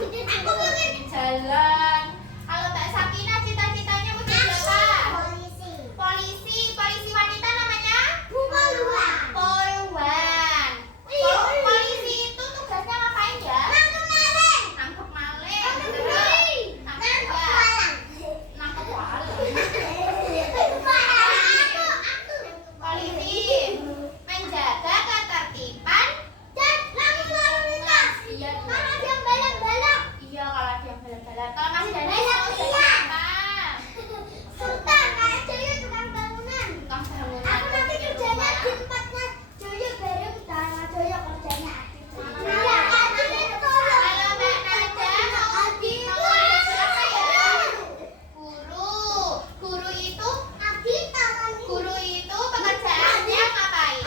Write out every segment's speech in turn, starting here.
Di jalan. Kalau Mbak Sakina cita-citanya mau jadi apa? Polisi. Polisi wanita namanya? Polwan. Polisi itu tugasnya ngapain ya? Nangkep maling. Nangkep walang. Polisi menjaga ketertiban dan lalu lintas. Iya, kalau dia balap-balap. Iya, kalau dia balap-balap. Kalau masih ada apa? Sultan, kayak Joyo tukang bangunan. Tukang bangunan. Aku nanti kerjanya di tempatnya Joyo bareng sama Joyo kerjanya. Iya, kalau Mbak Nada mau di siapa ya? Guru itu pekerjaannya ngapain?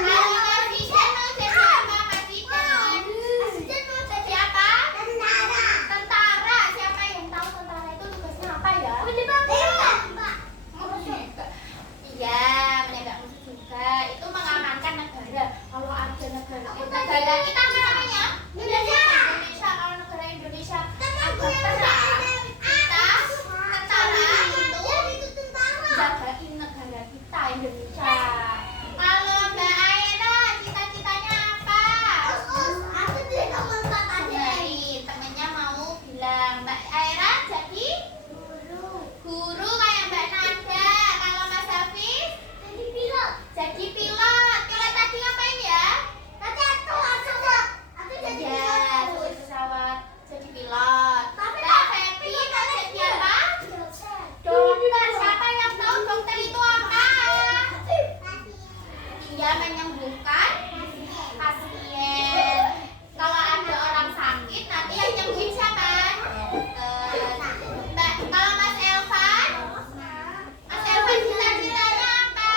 Kalau Mas Fidan mau jadi apa? Mas Fidan mau jadi apa? Tentara. Siapa yang tahu tentara itu tugasnya apa ya? Iya, menembak musuh juga. Itu mengamankan negara. Kalau ada negara kita apa namanya? Indonesia. Kalau negara Indonesia agak perang, kita tentara itu jagain negara kita Indonesia. Kalau Mbak Aira cita-citanya apa? Dari temennya mau bilang Mbak Aira jadi guru kayak Mbak Nada. Kalau Mas Hafiz jadi pilot. Pilot tadi ngapain ya? Iya, pilot pesawat jadi pilot. Mbak Febi mau jadi apa? Dokter. Siapa yang tahu dokter itu apa? Dia menyembuhkan pasien. Kalau ada orang sakit nanti yang nyembuhin siapa? Kalau Mas Elvan cita-citanya apa?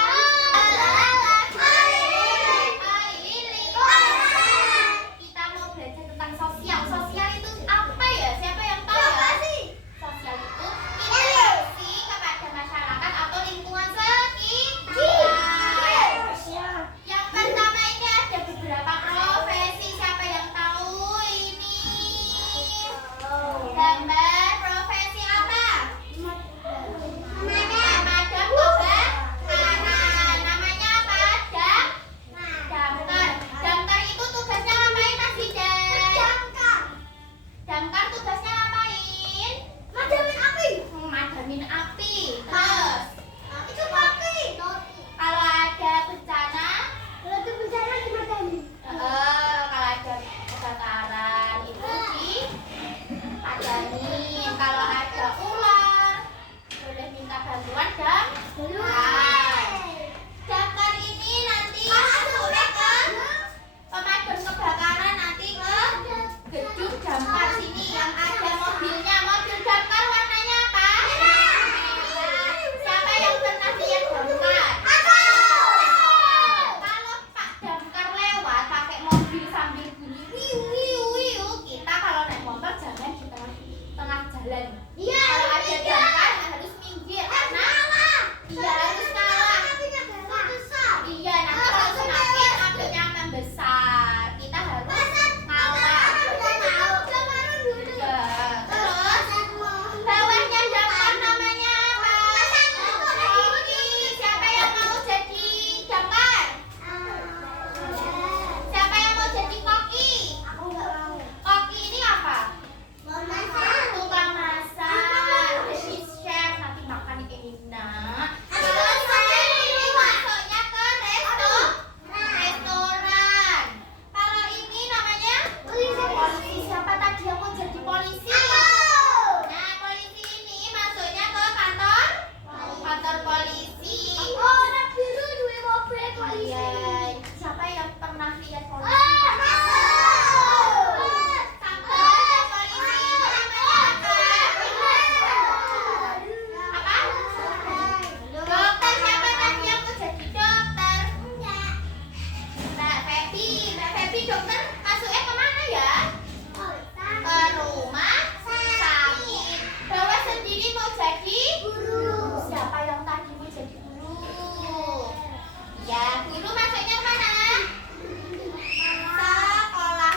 Kita mau belajar tentang sosial. Sosial itu apa ya? Siapa yang tahu ya? Sosial itu interaksi kepada masyarakat atau lingkungan sekitar. Yang pertama ini ada beberapa profesi. Siapa yang tahu ini? Gambar profesi apa? Pemadam kebakaran. Namanya apa? Damkar. Damkar itu tugasnya ngapain, Mas Fidan? Damkar tugasnya ngapain? Madamin api. Terus kalau ada bencana, kalau ada kebakaran itu dipadamin. Kalau ada ular, boleh minta bantuan damkar. Damkar ini nanti masuknya ke pemadam kebakaran, nanti ke gedung damkar sini yang ada mobilnya. Mobil damkar warnanya apa? Merah. Siapa yang pernah lihat damkar? Kalau Pak Damkar lewat pakai mobil sambil bunyi wiu wiu wiu, kita kalau naik motor jangan di tengah jalan. Kalau ada damkar harus minggir karena dia harus ngalah. Iya, nanti kalau semakin apinya membesar, kita harus ngalah. Iya. Terus bawahnya damkar namanya apa? Koki. Siapa yang mau jadi damkar? Siapa yang mau jadi koki? Koki ini apa? Tukang masak. Jadi chef, nanti makan enak. Terus ini masuknya ke restoran. Kalau ini namanya polisi. Siapa tadi yang mau jadi polisi? Nah, polisi ini masuknya ke kantor polisi. Iya, siapa yang pernah lihat polisi? Sampai polisi namanya apa? Dokter. Siapa tadi yang mau jadi dokter? Mbak Febi dokter masuknya kemana ya? Ke rumah sakit. Bawa sendiri mau jadi guru. Siapa yang tadi mau jadi guru? Ya, guru masuknya kemana? Sekolah.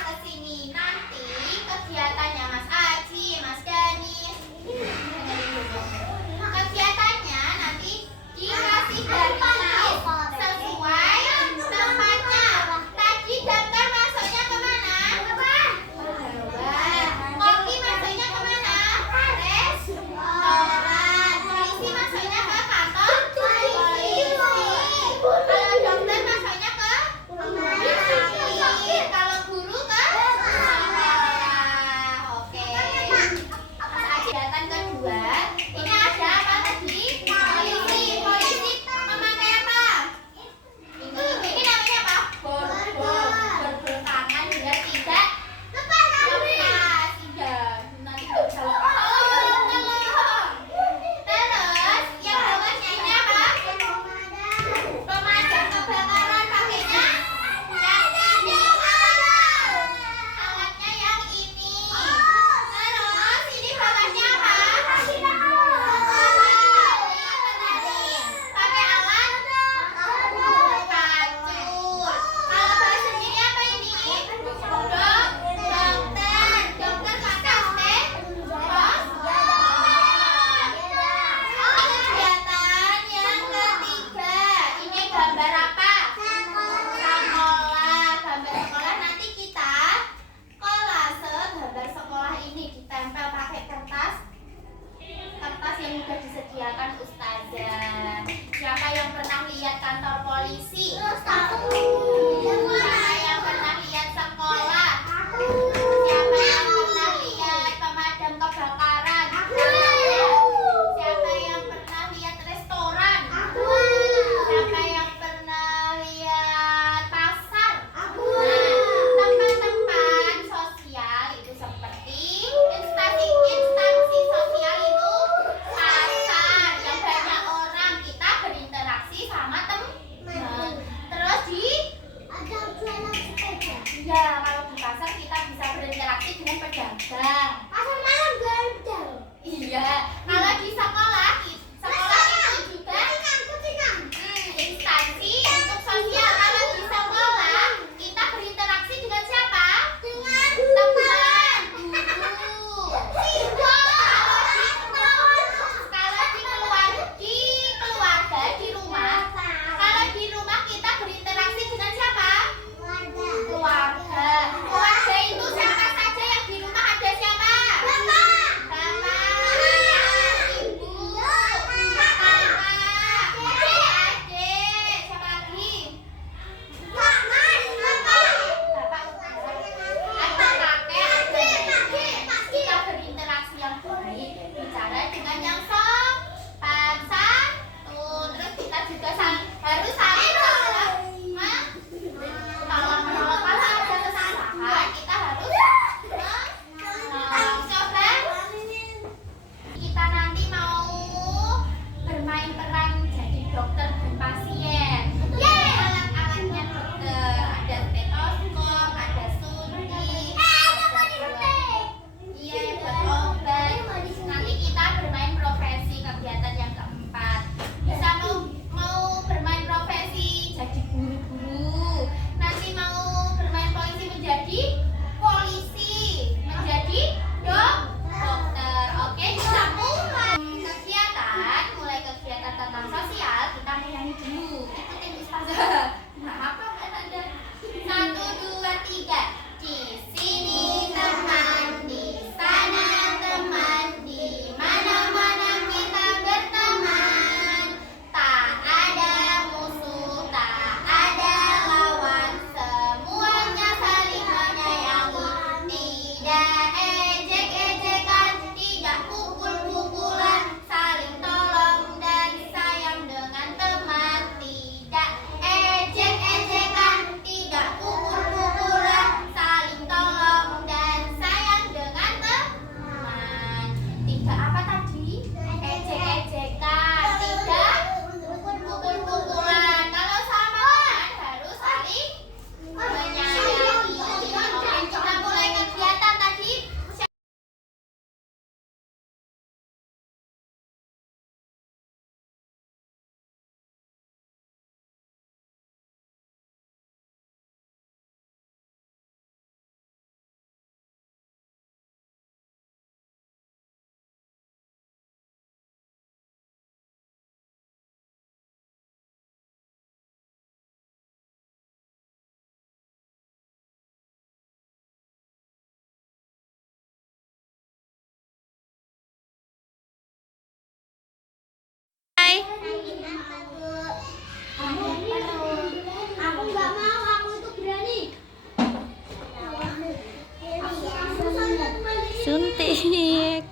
Suntik.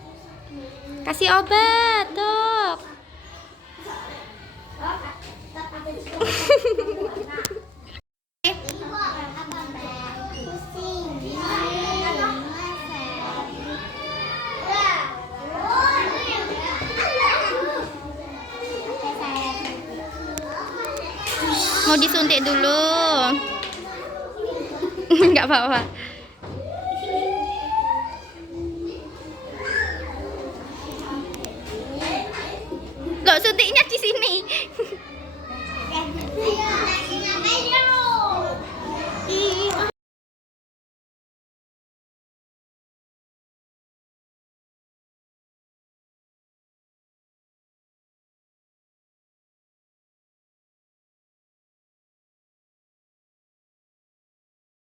Kasih obat, Dok. Mau disuntik dulu. Enggak apa-apa. Loh, suntiknya di sini.